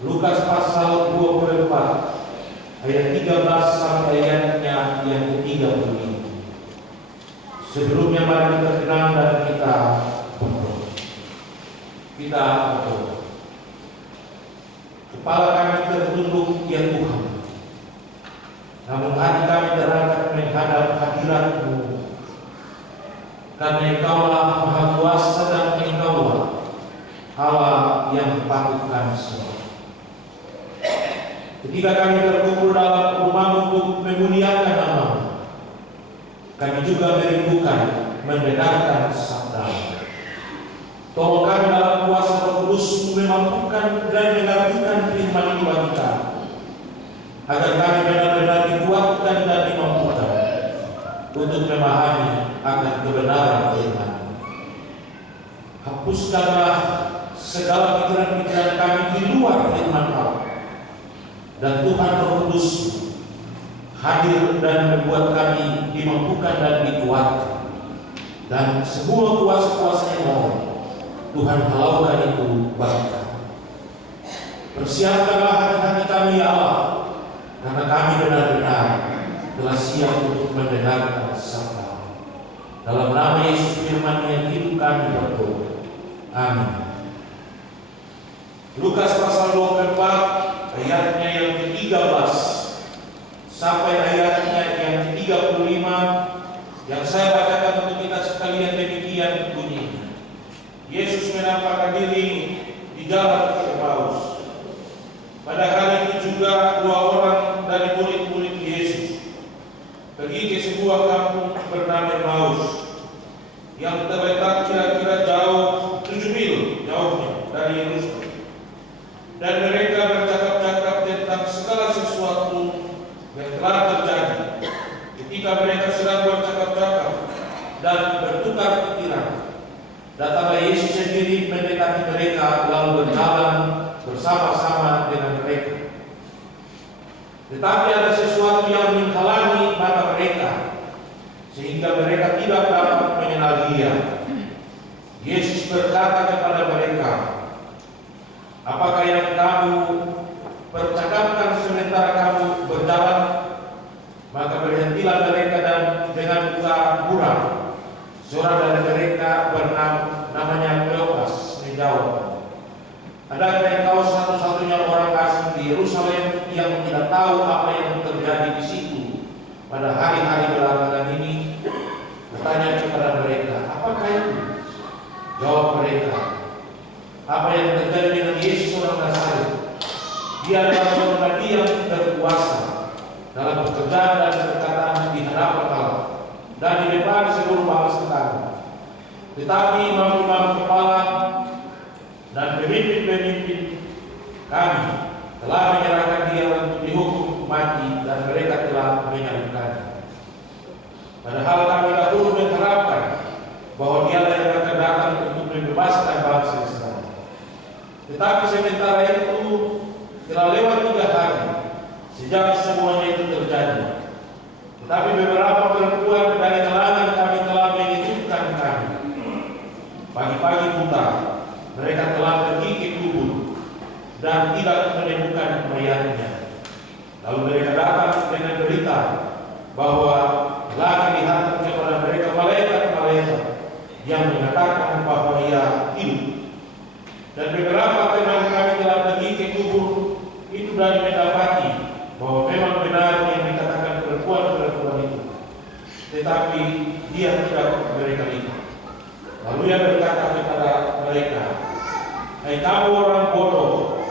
Lukas pasal 24 ayat 13 sampai ayatnya yang ke-35. Sebelumnya mari kita tenang dan kita berdoa. Kita berdoa. Kepala kami tertunduk ya Tuhan, namun hati kami terangkat menghadap hadirat-Mu, karena Engkaulah Maha Kuasa dan Engkaulah Allah yang patut kami sembah. Ketika kami berkumpul dalam rumah untuk memuliakan nama-Mu, kami juga merindukan mendengarkan sabda-Mu. Tolong kami dalam kuasa Roh Kudus memampukan dan mengertikan firman ini bagi kami, agar kami benar-benar dikuatkan dan dimampukan untuk memahami akan kebenaran firman. Hapuskanlah segala pikiran-pikiran kami di luar firman Allah, dan Tuhan Roh Kudus hadir dan membuat kami dimampukan dan dikuatkan, dan semua kuasa-kuasa yang lain Tuhan halaukan itu bagi kami. Persiapkanlah hati-hati kami ya Allah, karena kami benar-benar telah siap untuk mendengarkan sabda. Dalam nama Yesus firman yang hidup kami berdoa. Amin. Lukas pasal 24 ayatnya yang ke-13 sampai ayatnya yang ke-35 yang saya bacakan untuk kita sekalian demikian bunyinya. Yesus menampakkan diri di jalan ke Emmaus. Pada hari itu juga 2 orang dari murid-murid Yesus pergi ke sebuah kampung bernama Emmaus yang terletak kira-kira jauh 7 mil jauhnya dari Yerusalem. Dan mereka bercakap-cakap tentang segala sesuatu yang telah terjadi. Ketika mereka sedang bercakap-cakap dan bertukar pikiran, datanglah Yesus sendiri mendekati mereka lalu berjalan bersama-sama dengan mereka. Tetapi ada sesuatu yang menghalangi mata mereka, sehingga mereka tidak dapat mengenal Dia. Yesus berkata kepada mereka, "Apakah yang kamu percakapkan sementara kamu berjalan?" Maka berhentilah mereka dan dengan muka buram, seorang dari mereka namanya Kleopas menjawab, "Adakah engkau satu-satunya orang asing di Yerusalem yang tidak tahu apa yang terjadi di situ pada hari-hari belakangan ini?" Bertanya kepada mereka, "Apakah itu?" Jawab mereka, "Apa yang terjadi dengan Yesus orang Nazaret? Dia adalah seorang nabi yang berkuasa dalam pekerjaan dan perkataan di hadapan Allah dan di depan seluruh bangsa kami. Tetapi imam-imam kepala dan pemimpin-pemimpin kami telah menyerahkan Dia untuk dihukum mati dan mereka telah menyalibkannya. Padahal kami dahulu mengharapkan bahwa Dia yang akan datang untuk membebaskan bangsa Israel. Tetapi sementara itu telah lewat 3 hari sejak semuanya itu terjadi. Tetapi beberapa perempuan dari kalangan kami telah mengejutkan kami. Pagi-pagi buta mereka telah pergi ke kubur dan tidak menemukan mayatnya. Lalu mereka datang dengan berita bahwa telah dilihat kepada mereka malaikat-malaikat yang mengatakan bahwa Ia hidup. Dan beberapa teman kami telah pergi ke kubur itu dan mendapati bahwa memang benar yang dikatakan perempuan-perempuan itu, tetapi Dia tidak mereka lihat. Lalu Ia berkata kepada mereka, "Hai kamu orang bodoh,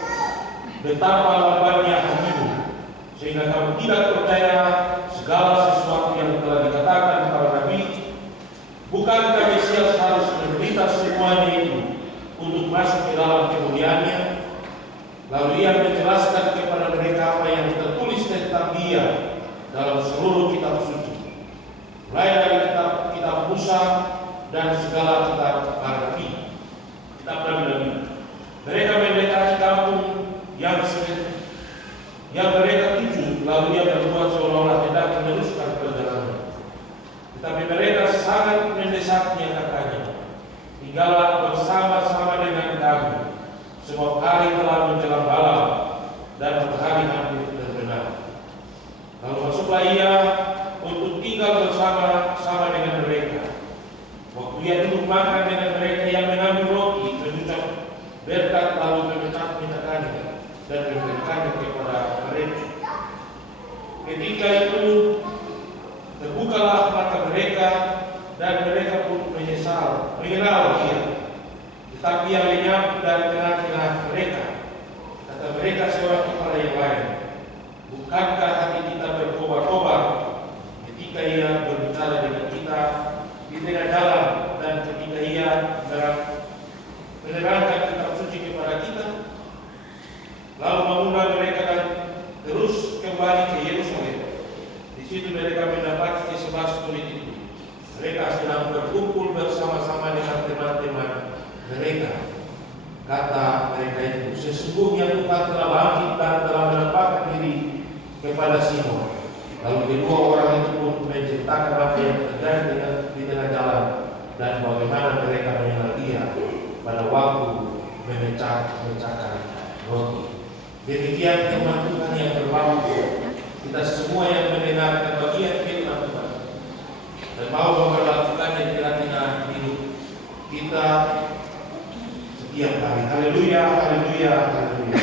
betapa lambatnya hatimu, sehingga kamu tidak percaya segala sesuatu yang telah dikatakan para nabi. Bukankah Mesias harus menderita semuanya itu untuk masuk ke dalam kemuliaannya?" Lalu Ia menjelaskan kepada mereka apa yang tertulis tentang Dia dalam seluruh kitab suci, mulai dari kitab Musa dan segala kitab Nabi, kitab Nabi. Mereka mendekati kampung yang mereka tuju, lalu Ia berbuat seolah-olah hendak meneruskan perjalanan. Tetapi mereka sangat mendesaknya, katanya, "Tinggallah bersama-sama dengan kami, sebab hari telah menjelang malam bersama ia untuk tinggal bersama-sama dengan mereka. Waktu ia duduk makan dengan mereka, yang mengambil roti, mengucap berkat, lalu memecahkannya dan memberikannya kepada mereka. Ketika itu terbukalah mata mereka dan mereka pun mengenal dia. Tetapi yang lenyap dari tengah-tengah mereka. Kata mereka seorang kepada yang lain, bukankah hati kita berkobar-kobar ketika ia berbicara dengan kita di tengah jalan dan ketika ia menerangkan kitab suci kepada kita? Lalu mengundang mereka dan terus kembali ke Yerusalem. Di situ mereka mendapati 11 murid itu. Mereka sedang berkumpul bersama-sama dengan teman-teman mereka. Kata mereka itu, sesungguhnya Tuhan telah bangkit dan telah menampakkan diri kepada Simon. Lalu kedua orang itu pun menceritakan apa yang terjadi di tengah jalan dan bagaimana mereka mengenal dia pada waktu memecahkan roti. Demikian firman Tuhan yang berlaku. Kita semua yang mendengarkan bagian firman Tuhan dan mau memperlakukannya kira-kira hidup kita setiap hari. Haleluya, haleluya, haleluya.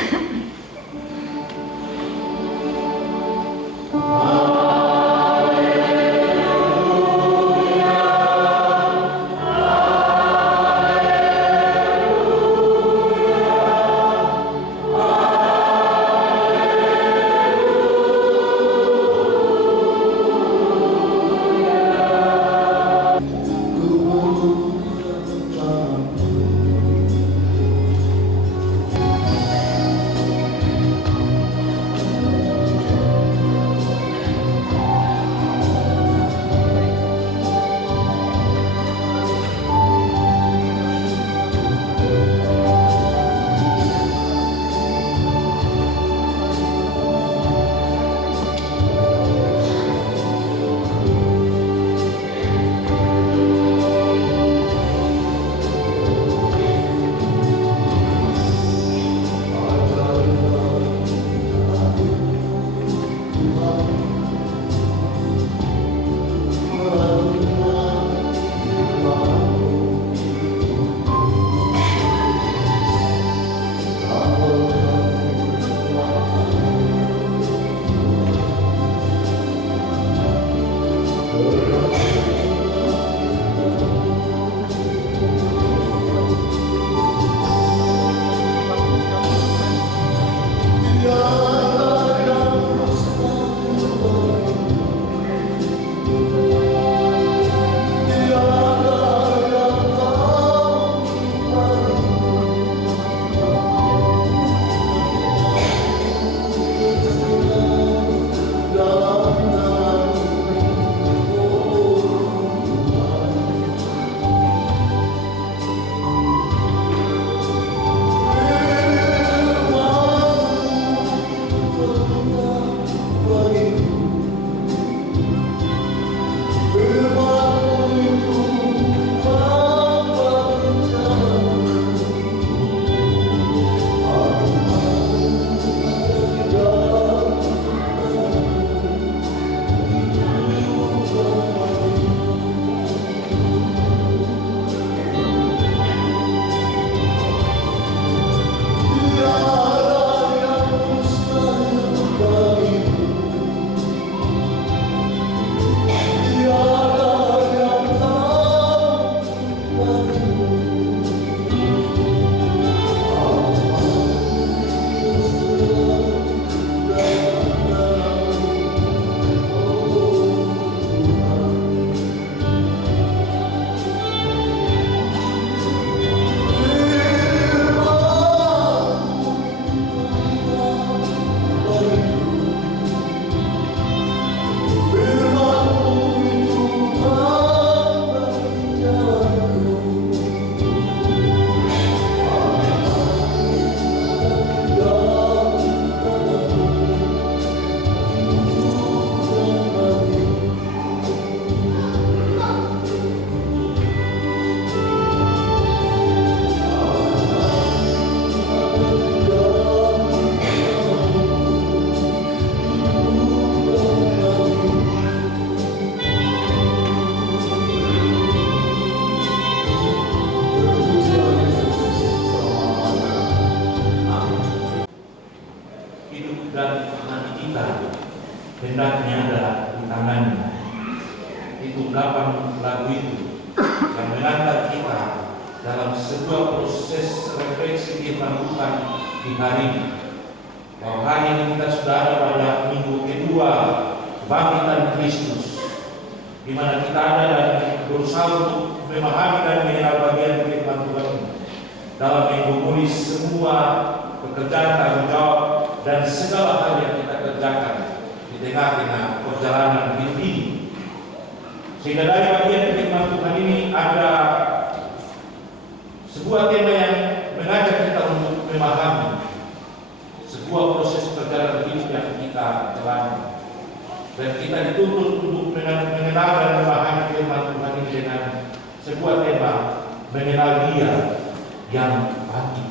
hidup dan mati kita hendaknya ada di tangannya. Itu ungkapan lagu itu yang mengantar kita dalam sebuah proses refleksi firman Tuhan di hari ini. Bahwa hari ini kita sudah ada pada minggu kedua kebangkitan Kristus, di mana kita ada dan berusaha untuk memahami dan mengenal bagian firman Tuhan ini dalam menggumuli semua pekerjaan tanggung jawab dan segala hal yang kita kerjakan di tengah-tengah perjalanan hidup ini. Sehingga dari bagian firman Tuhan ini ada sebuah tema yang mengajak kita untuk memahami sebuah proses perjalanan hidup yang kita jalani, dan kita dituntut untuk mengenal dan memahami firman Tuhan ini dengan sebuah tema mengenal Dia yang bangkit.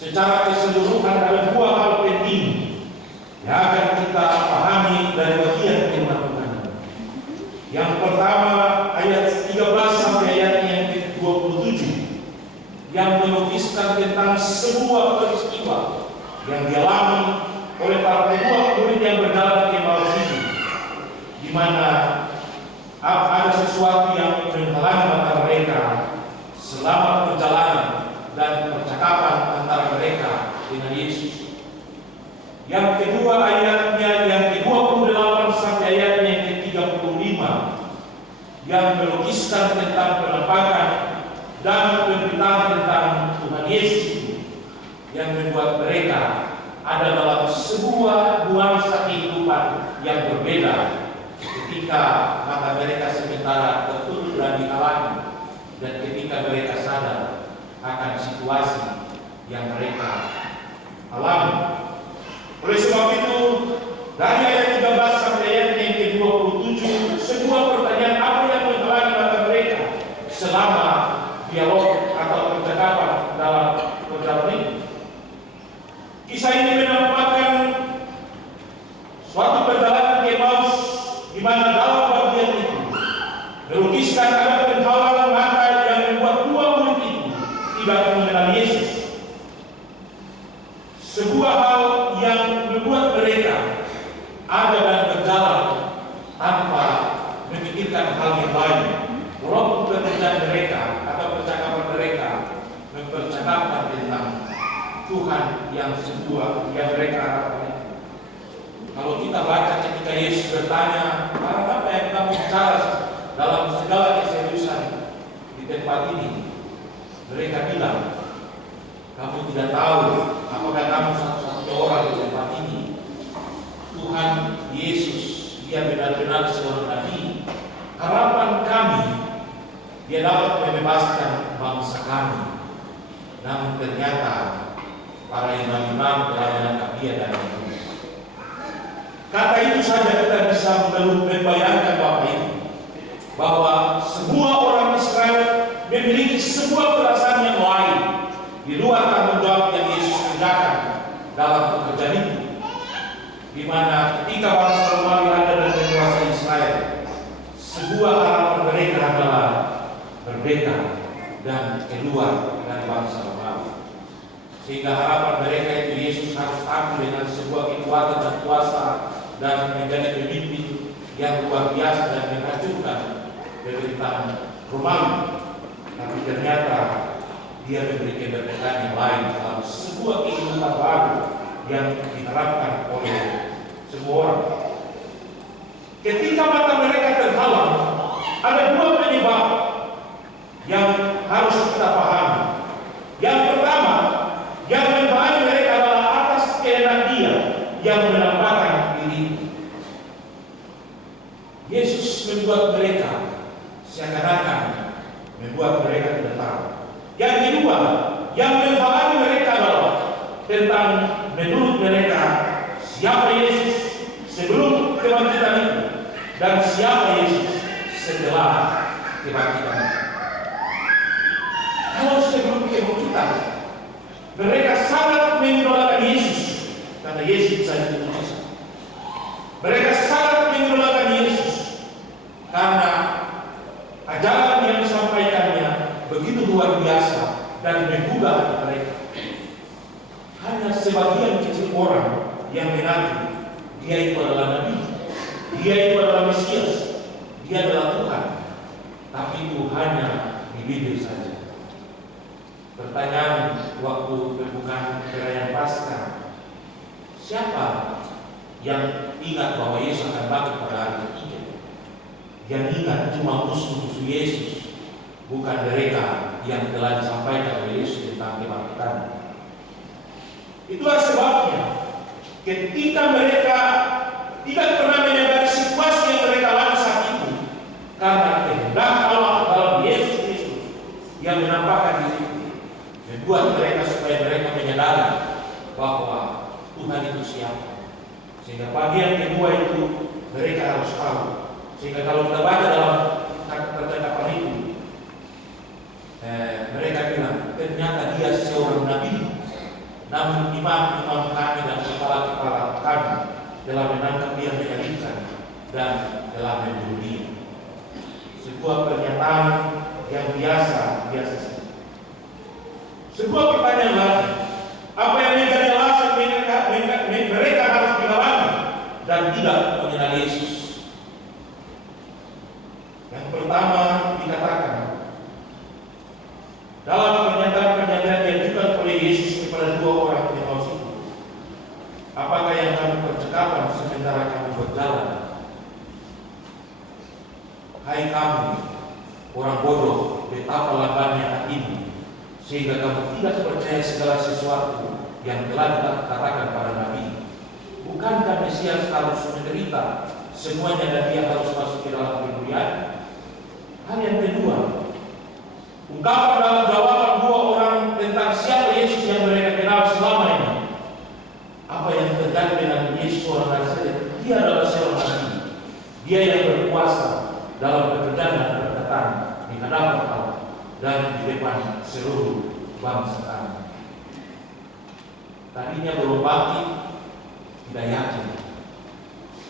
Secara keseluruhan ada dua hal penting yang akan kita pahami dari bagian firman Tuhan. Yang pertama, ayat 13 sampai ayat yang ke-27 yang melukiskan tentang sebuah peristiwa yang dialami oleh para kedua murid yang berjalan ke Emmaus ini, di mana ada sesuatu yang menghalangi mata mereka selama perjalanan dan percakapan antara mereka dengan Yesus. Yang kedua, ayatnya yang ke-28 sampai ayatnya yang ke-35 yang melukiskan tentang penampakan dan pemberitaan tentang Tuhan Yesus yang membuat mereka ada dalam sebuah nuansa kehidupan yang berbeda ketika mata mereka sementara tertutup dan dihalangi, dan ketika mereka sadar akan situasi yang mereka alami. Oleh sebab itu, dari ayat 13 sampai ayat yang ke-27, sebuah pertanyaan apa yang menghalangi mata mereka selama dialog atau percakapan dalam perjalanan ini. Kisah ini menampakkan suatu perjalanan ke Emmaus, di mana dalam bagian itu melukiskan ada penghalang mata yang membuat dua murid itu tidak mengenal Yesus. Sebuah hal yang membuat mereka ada dan berjalan tanpa memikirkan hal yang lain, walaupun pekerjaan mereka atau percakapan mereka mempercakapkan tentang Tuhan yang sebuah yang mereka harapkan. Kalau kita baca ketika Yesus bertanya, apa yang kamu bicara dalam segala keseriusan di tempat ini, mereka bilang, kamu tidak tahu apakah kamu satu-satunya orang di tempat ini. Tuhan Yesus, Dia benar-benar seorang nabi. Harapan kami, Dia dapat membebaskan bangsa kami. Namun ternyata para imam-imam telah menangkap Dia dan membunuh. Kata itu saja kita bisa membayangkan Bapak ini, bahwa semua orang Israel memiliki sebuah perasaan yang lain di luar tanggung jawab yang Yesus kerjakan dalam pekerjaan itu, di mana ketika bangsa Romawi ada dan menguasai Israel, sebuah harapan mereka adalah merdeka dan keluar dari bangsa Romawi. Sehingga harapan mereka itu Yesus harus tampil dengan sebuah kekuatan dan kuasa dan menjadi pemimpin yang luar biasa dan menghancurkan pemerintahan Romawi. Tapi ternyata Dia memberi kemerdekaan yang lain dalam sebuah kehidupan baru yang diharapkan oleh semua orang. Ketika mata mereka terhalang, ada dua penyebab yang harus kita pahami. Yang pertama, yang menghalangi mereka adalah atas kehendak Dia yang menampakkan diri. Yesus membuat mereka seakan-akan membuat mereka tidak tahu. Yang kedua, yang menghalangi mereka adalah tentang menurut mereka siapa Yesus sebelum kebangkitan itu dan siapa Yesus setelah kebangkitan itu. Kalau sebelum kebangkitan mereka sangat mengidolakan Yesus karena Yesus saja itu Yesus. Mereka sangat mengidolakan Yesus karena ajaran yang disampaikannya begitu luar biasa dan menggugah hati mereka. Hanya sebagian kecil orang yang mengaku dia itu adalah nabi, dia itu adalah Mesias, dia adalah Tuhan, tapi itu hanya di bibir saja. Pertanyaan waktu pembukaan perayaan Paskah, siapa yang ingat bahwa Yesus akan bangkit pada hari ketiga? Yang ingat cuma musuh-musuh Yesus, bukan mereka yang telah disampaikan oleh Yesus tentang kebangkitan. Itulah sebabnya ketika mereka tidak pernah menyadari situasi yang mereka alami saat itu, karena kehendak Allah dalam Yesus Kristus yang menampakkan diri, membuat mereka supaya mereka menyadari bahwa Tuhan itu siapa. Sehingga bagian kedua itu mereka harus tahu. Sehingga kalau kita baca dalam percakapan itu, mereka bilang ternyata dia seorang nabi, namun imam-imam kami dan kepala-kepala kami telah menangkap dia menyalibkan dan telah membunuh dia. Sebuah pernyataan yang biasa saja. Sebuah pertanyaan lagi, apa yang menjadi alasan mereka harus dihalangi dan tidak mengenal Yesus? Yang pertama dikatakan dalam pernyataan yang diajukan oleh Yesus kepada dua orang Emmaus itu, apakah yang kamu percakapan sementara kamu berjalan? Hai kamu, orang bodoh, betapa lambannya hatimu, sehingga kamu tidak percaya segala sesuatu yang telah dikatakan para nabi. Bukankah Mesias harus menderita semuanya dan dia harus masuk ke dalam kemuliaan? Hal yang kedua, ungkapan dalam jawaban dua orang tentang siapa Yesus yang mereka kenal selama ini. Apa yang terjadi dengan Yesus orang Nazaret? Dia adalah seorang nabi. Dia yang berkuasa dalam pekerjaan dan perkataan di hadapan Allah dan di depan seluruh bangsa kami. Tadinya belum bangkit, tidak yakin.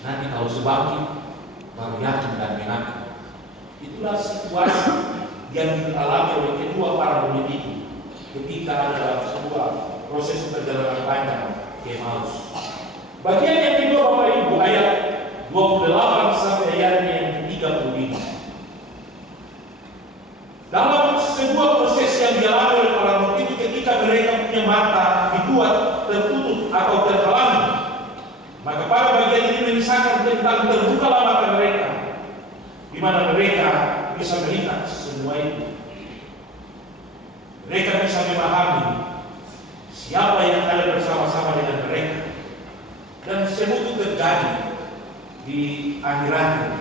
Nanti kalau sebangkit, baru yakin dan mengaku. Itulah situasi yang dialami oleh kedua para murid itu ketika ada dalam sebuah proses perjalanan panjang ke Emmaus. Bagian yang kedua Bapak Ibu, ayat 28 sampai ayatnya yang ke-35. Dalam sebuah proses yang dialami oleh para murid itu, ketika mereka punya mata dibuat tertutup atau terhalangi, maka pada bagian ini mengisahkan tentang terbukalah mata mereka, di mana mereka bisa melihat semua itu. Mereka bisa memahami siapa yang ada bersama-sama dengan mereka, dan semua itu terjadi di akhir-akhir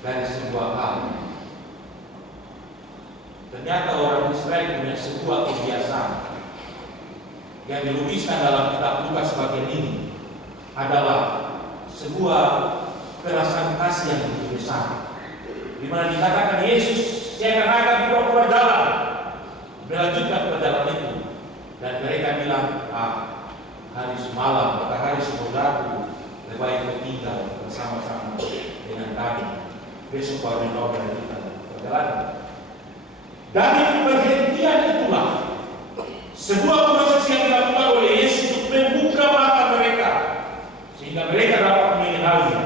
dari sebuah hal. Ternyata orang Israel punya sebuah kebiasaan yang dilukiskan dalam kitab Lukas bagian ini, adalah sebuah perasaan kasih yang begitu besar, di mana dikatakan Yesus seakan-akan pura-pura jalan melanjutkan perjalanan itu, dan mereka bilang, hari semalam, matahari saudaraku, lebih baik kau tinggal bersama-sama dengan kami, besok baru kau melanjutkan perjalanan. Dari perhentian itulah sebuah proses yang dilakukan oleh Yesus untuk membuka mata mereka, sehingga mereka dapat mengenalnya.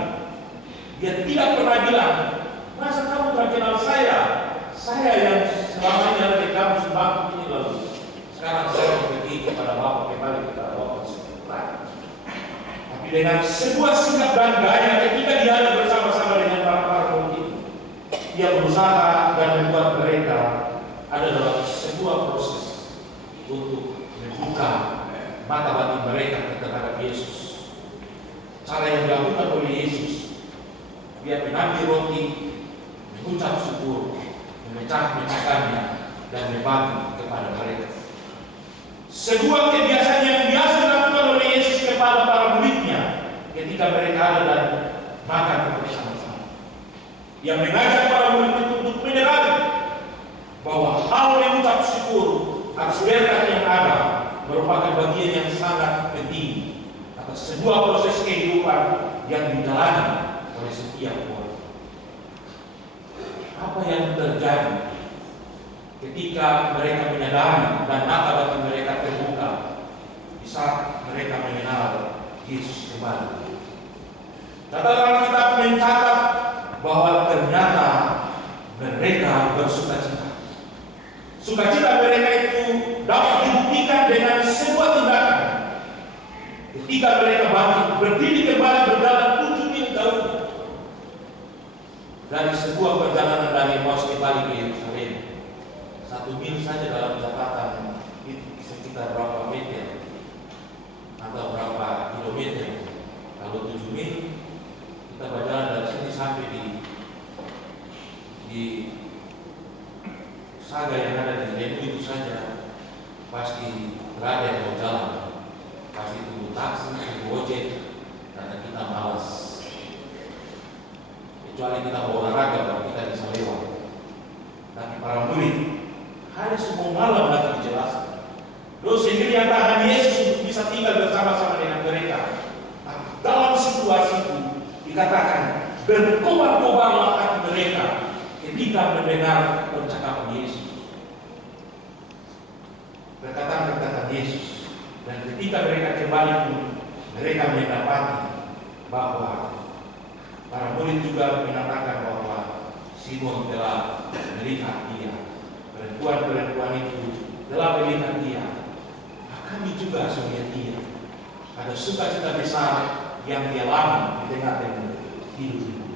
Dia tidak pernah bilang, masa kamu tak kenal saya? Saya yang selama ini ada di kamu sebab ini lalu. Sekarang saya pergi kepada Bapa, kembali kepada Bapa sebentar. Tapi dengan sebuah sikap dan gaya ketika dia ada bersama-sama dengan para murid itu, dia berusaha dan membuat mereka ada dalam sebuah proses untuk membuka mata batin mereka terhadap Yesus. Cara yang dilakukan oleh Yesus, dia mengambil roti, mengucap syukur, memecah-mecahkannya dan membagi kepada mereka. Sebuah kebiasaan yang biasa dilakukan oleh Yesus kepada para muridnya ketika mereka ada dan makan bersama-sama. Yang mengajak para murid itu untuk menyadari bahwa hal mengucap syukur atas berkat yang ada merupakan bagian yang sangat penting atas sebuah proses kehidupan yang dijalani oleh setiap orang. Apa yang terjadi ketika mereka menyadari dan mata batin mereka terbuka di saat mereka mengenal Yesus kembali. Catatan kita mencatat bahwa ternyata mereka bersukacita. Sukacita mereka itu dapat dibuktikan dengan sebuah tindakan. Ketika mereka bangkit, berdiri kembali berjalan 7 mil jauh dari sebuah perjalanan dari Emmaus kembali ke Yerusalem. 1 mil saja dalam catatan itu sekitar berapa meter atau berapa kilometer. Kalau 7 mil, kita berjalan dari sini sampai di saga yang ada di Lemu itu saja pasti berada yang mau jalan, pasti tunggu taksi, tunggu ojek, karena kita malas. Kecuali kita mau olahraga baru kita bisa lewat. Tapi para murid hari semua malam lagi dijelaskan. Lalu sendiri yang tahan Yesus bisa tinggal bersama-sama dengan mereka. Nah, dalam situasi itu dikatakan berkobar-kobarlah hati mereka ketika mendengar percakapan Yesus, perkataan-perkataan Yesus. Dan ketika mereka kembali pun mereka mendapati bahwa para murid juga menyatakan bahwa Simon telah melihat dia, perempuan-perempuan itu telah melihat dia. Kami juga melihat dia. Ada sukacita besar yang dialami di tengah-tengah hidup ini.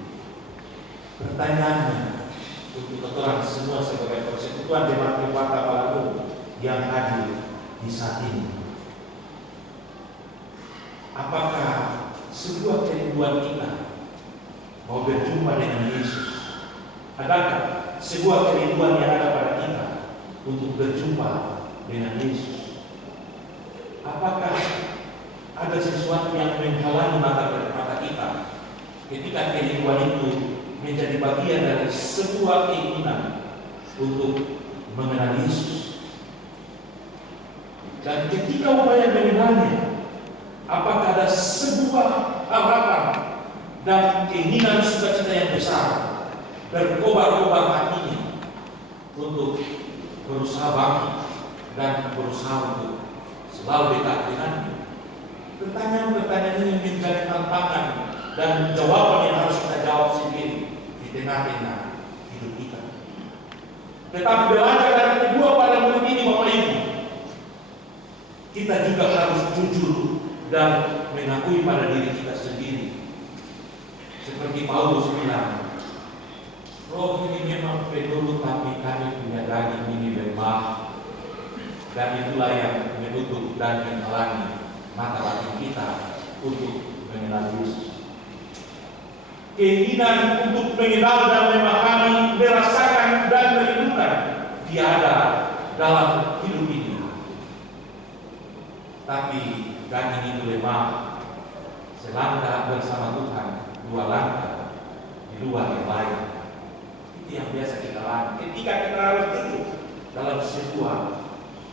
Pertanyaannya untuk orang semua sebagai persekutuan jemaat Kota Balagung yang hadir di saat ini, apakah sebuah kerinduan kita mau berjumpa dengan Yesus? Adakah sebuah kerinduan yang ada pada kita untuk berjumpa dengan Yesus? Apakah ada sesuatu yang menghalangi mata kita ketika kerinduan itu menjadi bagian dari sebuah keinginan untuk mengenal Yesus? Dan ketika upaya mengenalnya, apakah ada sebuah harapan dan keinginan sukacita yang besar berkobar-kobar hatinya untuk berusaha bangkit dan berusaha untuk selalu dekat dengannya? Pertanyaan-pertanyaan ini menjadi tantangan dan jawaban yang harus kita jawab sendiri di tengah-tengah hidup kita. Tetapi belajar dari kedua pada murid ini, Bapak Ibu, kita juga harus jujur dan mengakui pada diri kita sendiri. Seperti Paulus bilang, roh ini memang penurut, tapi kami punya daging ini lemah, dan itulah yang menutup dan menghalangi mata hati kita untuk mengenal Yesus. Keinginan untuk mengenal dan memahami, merasakan dan merindukan tiada dalam hidup ini. Tapi daging itu lemah. Selangkah bersama Tuhan, 2 langkah di luar yang lain. Itu yang biasa kita lakukan ketika kita harus duduk dalam sebuah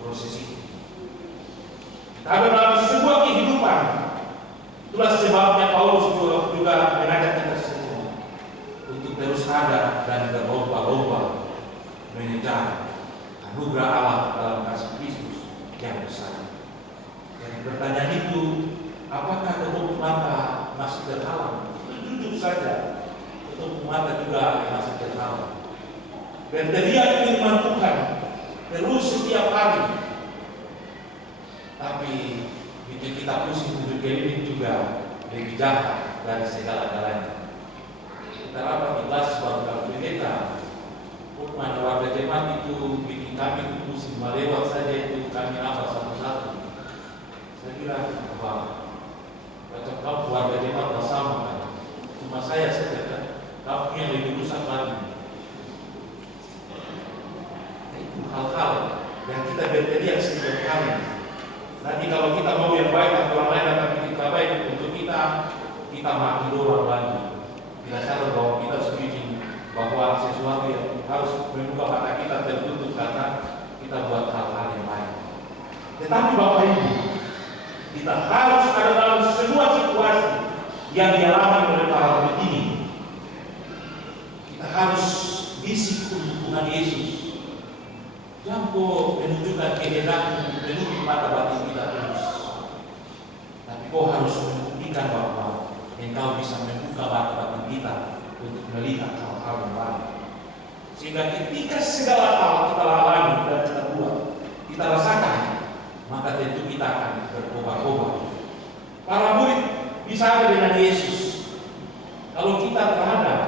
proses itu. Tapi dalam sebuah kehidupan, itulah sebabnya Paulus juga mengajak kita semua untuk terus ada dan berlomba-lomba mengejar anugerah Allah dalam kasih Kristus yang besar. Dan pertanyaan itu, apakah kedua mata masih terhalang? Itu jujur saja, kedua mata juga masih terhalang. Berteriak firman Tuhan terus setiap hari. Tapi itu kita pusing tujuh keliling juga lebih jahat dari segala-galanya. Kita rapat di kelas waktu pendeta, Pukman warga jemaat itu bikin kami pusing melewat saja itu kami apa satu-satu. Saya bilang, wah, macam kau warga jemaat sama kan? Cuma saya saja kan, kamu yang lebih rusak lagi. Itu hal-hal yang kita berteriak setiap hari. Nanti kalau kita mau yang baik atau orang lain akan kita baik untuk kita makin dorong lagi. Tidak sadar bahwa kita setuju bahwa sesuatu yang harus membuka mata kita tertutup karena kita buat hal-hal yang lain. Tetapi Bapak Ibu, kita harus ada dalam sebuah situasi yang dialami oleh para murid ini. Kita harus bisik untuk Tuhan Yesus. Jangan kau menunjukkan kehendakmu menutup mata batin kita terus. Tapi kau harus izinkan Bapa, Engkau bisa membuka mata batin kita untuk melihat hal-hal yang baik. Sehingga ketika segala hal kita lalui dan kita buat, kita rasakan, maka tentu kita akan berkobar-kobar. Para murid bisa ada dengan Yesus. Kalau kita terhadap,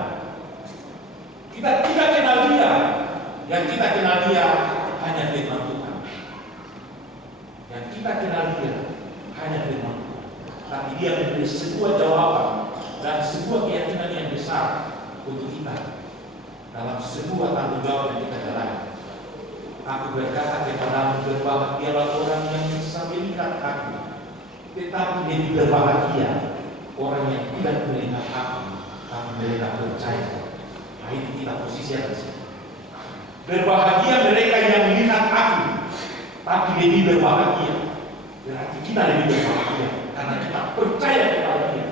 kita tidak kenal Dia, yang kita kenal Dia hanya firman Tuhan. Yang kita kenal Dia hanya firman Tuhan. Tapi Dia memberi sebuah jawaban dan sebuah keyakinan yang besar untuk kita dalam sebuah tanggung jawab yang kita jalani. Aku berkata kepadamu, berbahagialah orang yang bisa melihat aku, tetapi lebih berbahagia orang yang tidak melihat aku, tapi mereka percaya. Nah, itu kita posisi di sini. Berbahagia mereka yang melihat aku, tapi lebih berbahagia. Berarti kita lebih berbahagia karena kita percaya kepada Dia.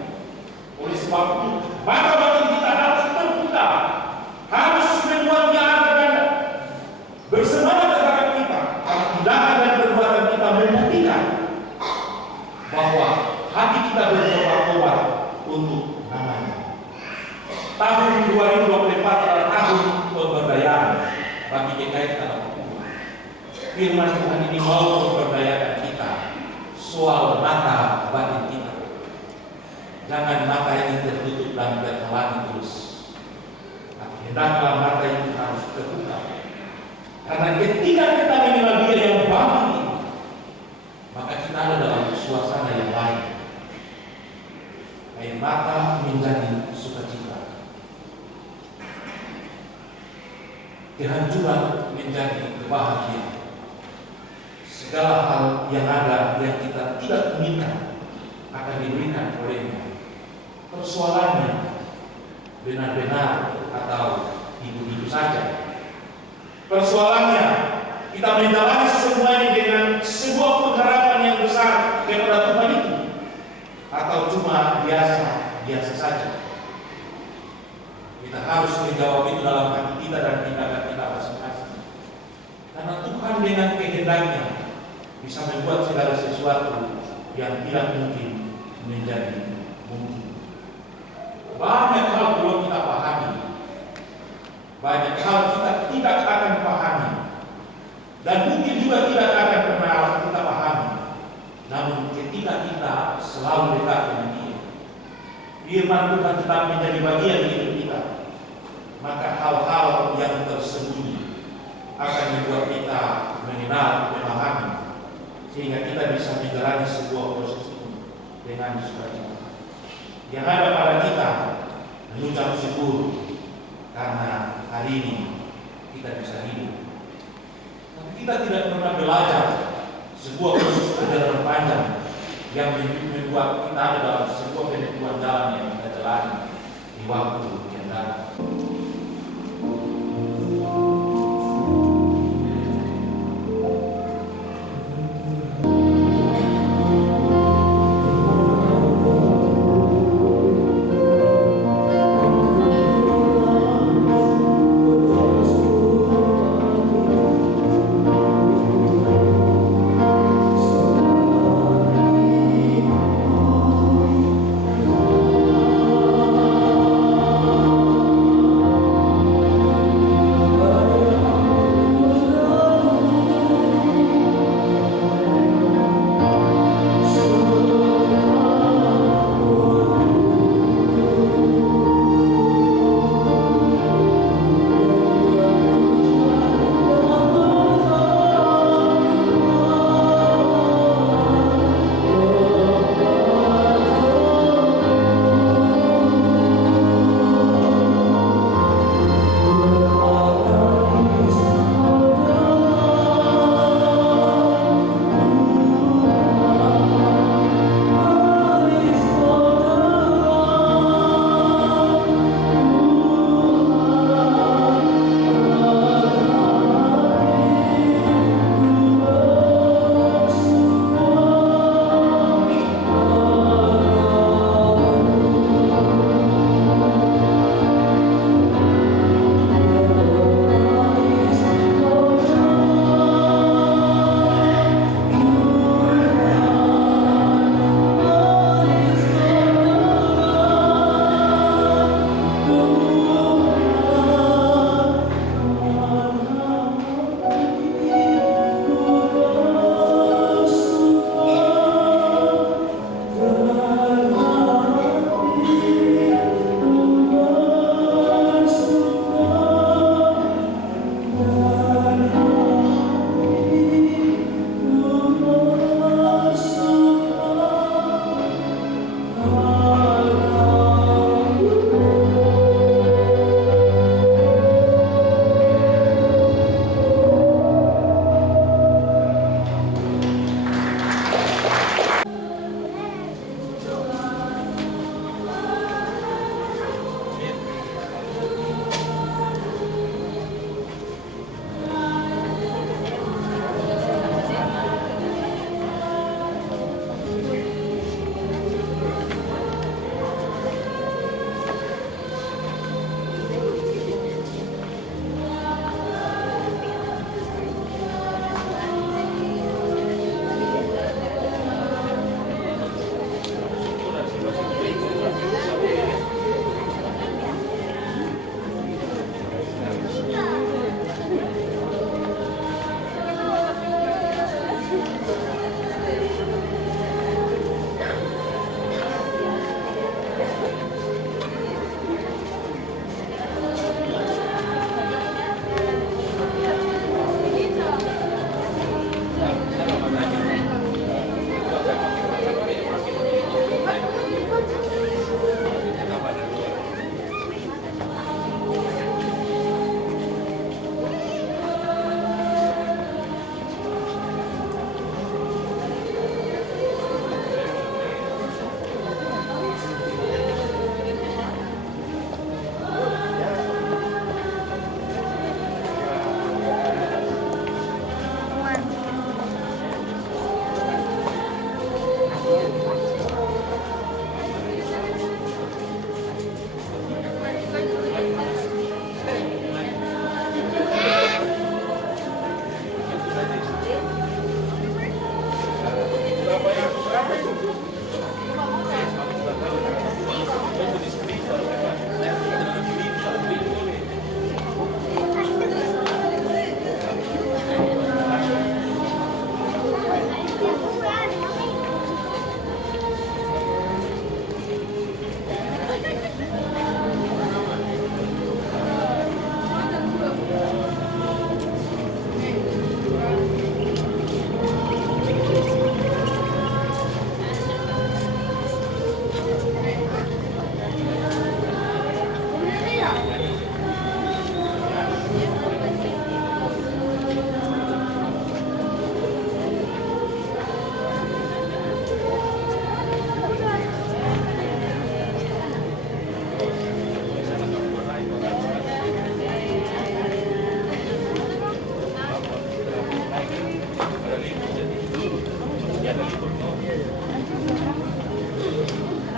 Oleh sebab itu, maka batin kita harus terbuka, harus membuat Dia ada dan bersemangat terhadap kita. Karena tindakan dan perbuatan kita membuktikan bahwa hati kita berkobar-kobar untuk namanya. Tahun 2024 adalah tahun pemberdayaan bagi GKI Tanah Papua. Firman Tuhan ini mau memberdayakan kita soal mata batin kita. Jangan mata ini tertutup dan terhalangi terus. Hendaklah mata ini harus terbuka. Karena ketika kita mengenal Dia yang bangun ini, maka kita ada dalam suasana yang lain. Air mata menjadi sukacita, kehancuran menjadi kebahagiaan. Segala hal yang ada yang kita tidak inginkan akan diberikan olehnya. Persoalannya benar-benar atau itu saja. Persoalannya kita menjalani semuanya dengan sebuah pengharapan yang besar kepada Tuhan itu, atau cuma biasa saja. Kita harus menjawab itu dalam hati kita dan tindakan kita masing-masing. Karena Tuhan dengan kehendaknya bisa membuat segala sesuatu yang tidak mungkin menjadi mungkin. Banyak hal belum kita pahami, banyak hal kita tidak akan pahami, dan mungkin juga tidak akan pernah kita pahami. Namun ketika kita selalu dekat dengan Dia, firman Tuhan tetap menjadi bagian hidup kita, maka hal-hal yang tersembunyi akan membuat kita mengenal, memahami, sehingga kita bisa menjalani sebuah proses ini dengan sukacita. Yang ada pada kita mengucap syukur karena hari ini kita bisa hidup. Tapi kita tidak pernah belajar sebuah proses perjalanan panjang yang membuat kita ada dalam sebuah penentuan jalan yang kita jalani di waktu yang datang.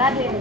Raden.